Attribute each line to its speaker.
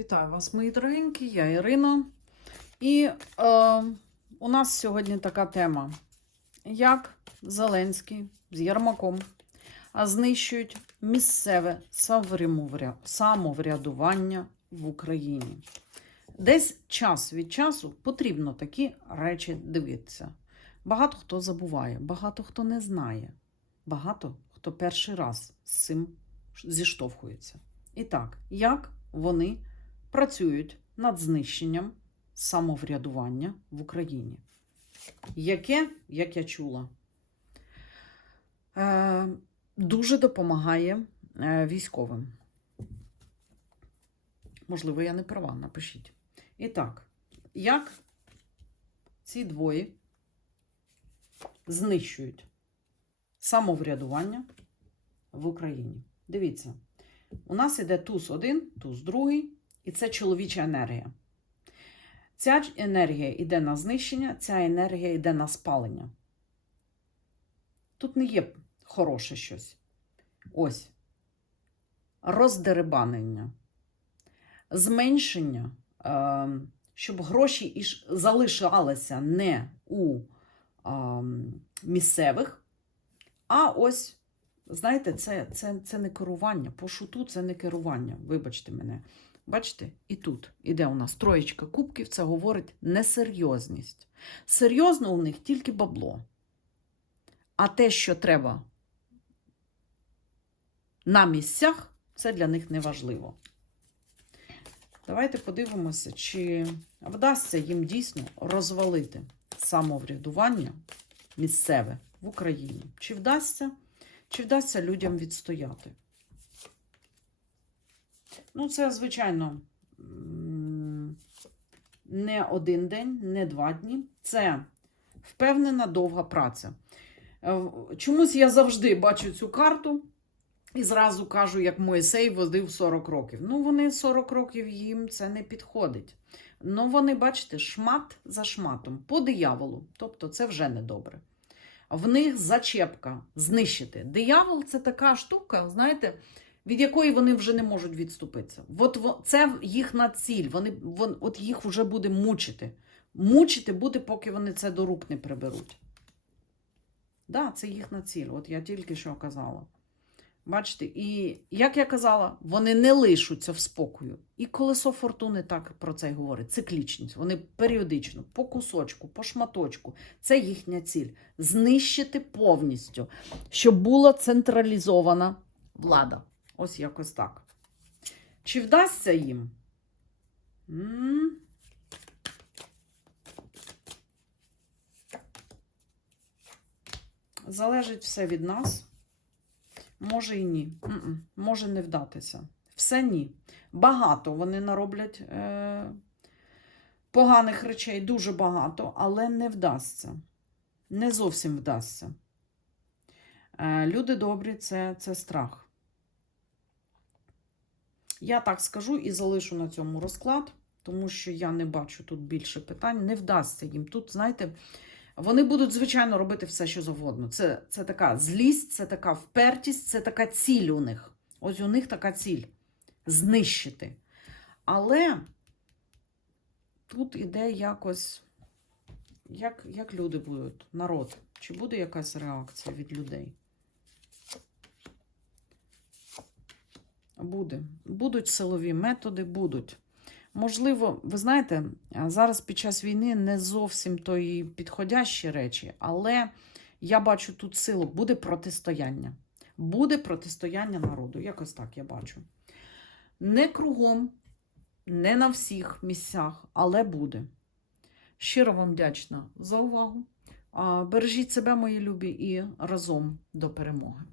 Speaker 1: Вітаю вас, мої дорогенькі, я Ірина. І е, у нас сьогодні така тема: як Зеленський з Єрмаком а, знищують місцеве самоврядування в Україні. Десь час від часу потрібно такі речі дивитися. Багато хто забуває, багато хто не знає, багато хто перший раз з цим зіштовхується. І так, як вони працюють над знищенням самоврядування в Україні. Яке, як я чула, е, дуже допомагає е, військовим. Можливо, я не права, напишіть. І так, як ці двоє знищують самоврядування в Україні? Дивіться, у нас іде туз один, туз другий, і це чоловіча енергія. Ця енергія йде на знищення, ця енергія йде на спалення. Тут не є хороше щось. Ось. Роздерибанення, зменшення, е, щоб гроші залишалися не у е, місцевих, а ось, знаєте, це, це, це не керування. По шуту це не керування. Вибачте мене. Бачите, і тут іде у нас троєчка кубків, це говорить несерйозність. Серйозно у них тільки бабло. А те, що треба на місцях, це для них не важливо. Давайте подивимося, чи вдасться їм дійсно розвалити самоврядування місцеве в Україні. Чи вдасться, чи вдасться людям відстояти? Ну, це, звичайно, не один день, не два дні. Це впевнена довга праця. Е, Чомусь я завжди бачу цю карту і зразу кажу, як Моїсей водив 40 років. Ну, вони 40 років їм це не підходить. Ну, вони, бачите, шмат за шматом, по дияволу. Тобто, це вже недобре. В них зачепка знищити. Диявол це така штука, знаєте, від якої вони вже не можуть відступитися. От це їхня ціль. Вони, вон, от їх вже буде мучити. Мучити буде, поки вони це до рук не приберуть. Да, це їхня ціль. От я тільки що казала. Бачите, і як я казала, вони не лишуться в спокою. І колесо фортуни так про це й говорить. Циклічність. Вони періодично, по кусочку, по шматочку. Це їхня ціль. Знищити повністю, щоб була централізована влада. Ось якось так. Чи вдасться їм? М? Залежить все від нас. Може і ні. М-м. Може не вдатися. Все ні. Багато вони нароблять е- поганих речей, дуже багато, але не вдасться. Не зовсім вдасться. Е- люди добрі це, це страх. Я так скажу і залишу на цьому розклад, тому що я не бачу тут більше питань. Не вдасться їм. Тут, знаєте, вони будуть, звичайно, робити все, що завгодно. Це, це така злість, це така впертість, це така ціль у них. Ось у них така ціль знищити. Але тут іде якось, як, як люди будуть, народ. Чи буде якась реакція від людей? Буде. Будуть силові методи, будуть. Можливо, ви знаєте, зараз під час війни не зовсім то і підходящі речі, але я бачу тут силу, буде протистояння. Буде протистояння народу. Якось так я бачу. Не кругом, не на всіх місцях, але буде. Щиро вам вдячна за увагу. Бережіть себе, мої любі, і разом до перемоги.